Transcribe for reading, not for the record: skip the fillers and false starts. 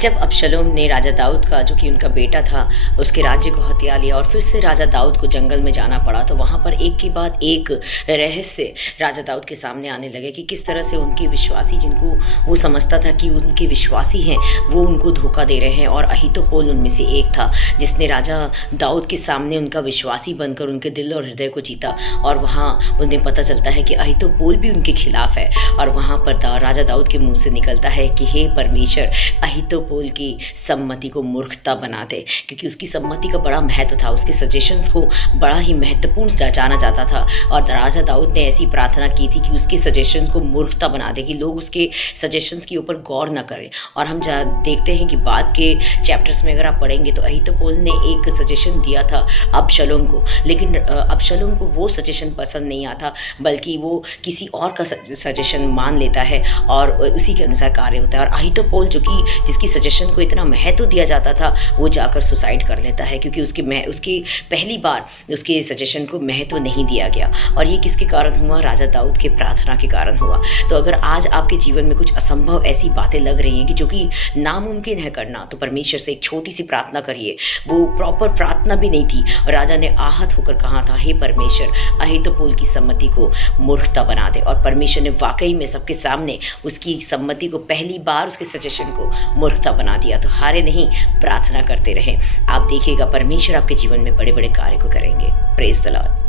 जब अबशलोम ने राजा दाऊद का, जो कि उनका बेटा था, उसके राज्य को हथिया लिया और फिर से राजा दाऊद को जंगल में जाना पड़ा, तो वहाँ पर एक के बाद एक रहस्य राजा दाऊद के सामने आने लगे कि किस तरह से उनके विश्वासी, जिनको वो समझता था कि उनके विश्वासी हैं, वो उनको धोखा दे रहे हैं। और अहीतोपेल उनमें से एक था जिसने राजा दाऊद के सामने उनका विश्वासी बनकर उनके दिल और हृदय को जीता। और वहाँ उन्हें पता चलता है कि अहीतोपेल भी उनके खिलाफ है। और वहाँ पर राजा दाऊद के मुँह से निकलता है कि हे परमेश्वर, अहीतोपेल की सम्मति को मूर्खता बना दे, क्योंकि उसकी सम्मति का बड़ा महत्व था, उसके सजेशंस को बड़ा ही महत्वपूर्ण जाना जाता था। और राजा दाऊद ने ऐसी प्रार्थना की थी कि उसके सजेशन को मूर्खता बना दे, कि लोग उसके सजेशंस के ऊपर गौर न करें। और हम देखते हैं कि बाद के चैप्टर्स में अगर आप पढ़ेंगे तो अहीतोपेल ने एक सजेशन दिया था अबशलोम को, लेकिन अबशलोम को वो सजेशन पसंद नहीं आता, बल्कि वो किसी और का सजेशन मान लेता है और उसी के अनुसार कार्य होता है। और अहीतोपेल, जो कि जिसकी सजेशन को इतना महत्व दिया जाता था, वो जाकर सुसाइड कर लेता है, क्योंकि उसकी पहली बार उसके सजेशन को महत्व नहीं दिया गया। और ये किसके कारण हुआ? राजा दाऊद के प्रार्थना के कारण हुआ। तो अगर आज आपके जीवन में कुछ असंभव ऐसी बातें लग रही हैं कि जो कि नामुमकिन है करना, तो परमेश्वर से एक छोटी सी प्रार्थना करिए। वो प्रॉपर प्रार्थना भी नहीं थी, और राजा ने आहत होकर कहा था, हे परमेश्वर, अहीतोपेल की सम्मति को मूर्खता बना दे। और परमेश्वर ने वाकई में सबके सामने उसकी सम्मति को, पहली बार उसके सजेशन को मूर्खता बना दिया। तो हारे नहीं, प्रार्थना करते रहें। आप देखिएगा परमेश्वर आपके जीवन में बड़े बड़े कार्य को करेंगे। Praise the Lord.